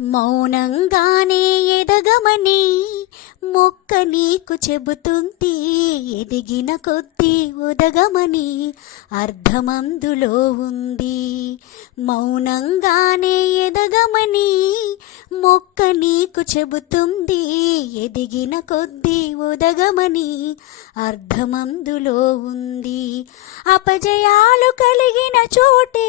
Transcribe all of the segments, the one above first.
మౌనంగానే ఎదగమని మొక్క నీకు చెబుతుంది ఎదిగిన కొద్దీ ఉదగమని అర్థమందులో ఉంది. మౌనంగానే ఎదగమని మొక్క నీకు చెబుతుంది ఎదిగిన కొద్దీ ఉదగమని అర్థమందులో ఉంది. అపజయాలు కలిగిన చోటే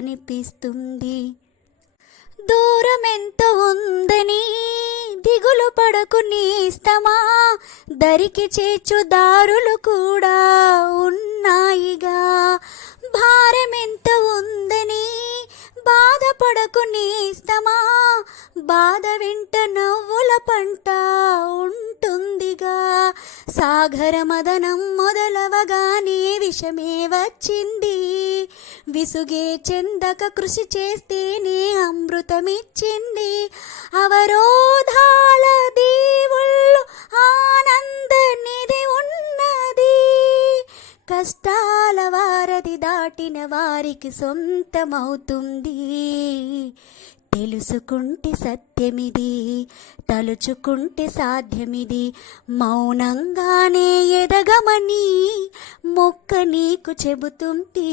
కనిపిస్తుంది. దూరం ఎంత ఉందని దిగులు పడకు నీస్తమా? దరికి చేర్చు దారులు కూడా ఉన్నాయిగా. భారం ఎంత ఉందని బాధపడకు నీస్తమా? బాధ వెంట నవ్వుల పంట ఉంటుందిగా. సాగర మదనం మొదలవగానే విషమే వచ్చింది. విసుగే చెందక కృషి చేస్తేనే అమృతమిచ్చింది. అవరోధాల దేవుళ్ళు ఆనంద నిధి ఉన్నది. కష్టాల వారది దాటిన వారికి సొంతమవుతుంది. తెలుసుకుంటే సత్యమిది తలుచుకుంటే సాధ్యమిది. మౌనంగానే ఎదగమని మొక్క నీకు చెబుతుంటే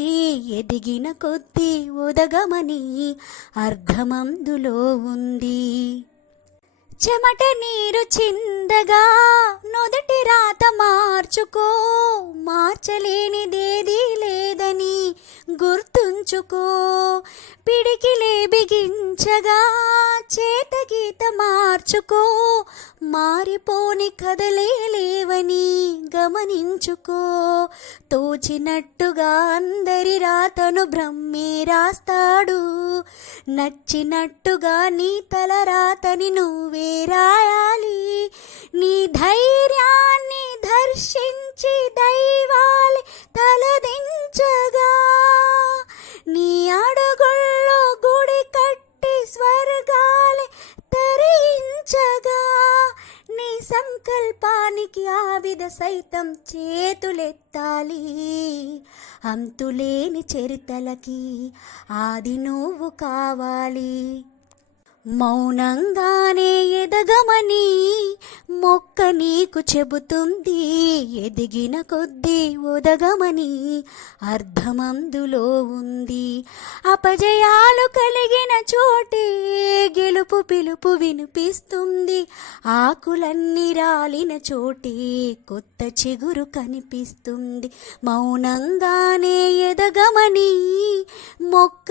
ఎదిగిన కొద్దీ ఉదగమని అర్థమందులో ఉంది. చెమట నీరు చిందగా నుదుటి రాత మార్చుకో మార్చలేనిదేదీ లేదని గుర్తుంచుకో పిడికిలే బిగించగా చేత గీత మార్చుకో. మారిపోని కదలే లేవని గమనించుకో. తోచినట్టుగా అందరి రాతను బ్రహ్మే రాస్తాడు. నచ్చినట్టుగా నీ తల రాతని నువ్వే రాయాలి. నీ ధైర్యాన్ని దర్శించి సంకల్పానికి ఆవిద సైతం చేతులెత్తాలి. అంతులేని చరితలకి ఆది నువ్వు కావాలి. మౌనంగానే ఎదగమని మొక్క నీకు చెబుతుంది. ఎదిగిన కొద్దీ ఉదగమని అర్థమందులో ఉంది. అపజయాలు కలిగిన చోటే పిలుపు వినిపిస్తుంది. ఆకులన్నీ రాలిన చోటే కొత్త చిగురు కనిపిస్తుంది. మౌనంగానే ఎదగమని మొక్క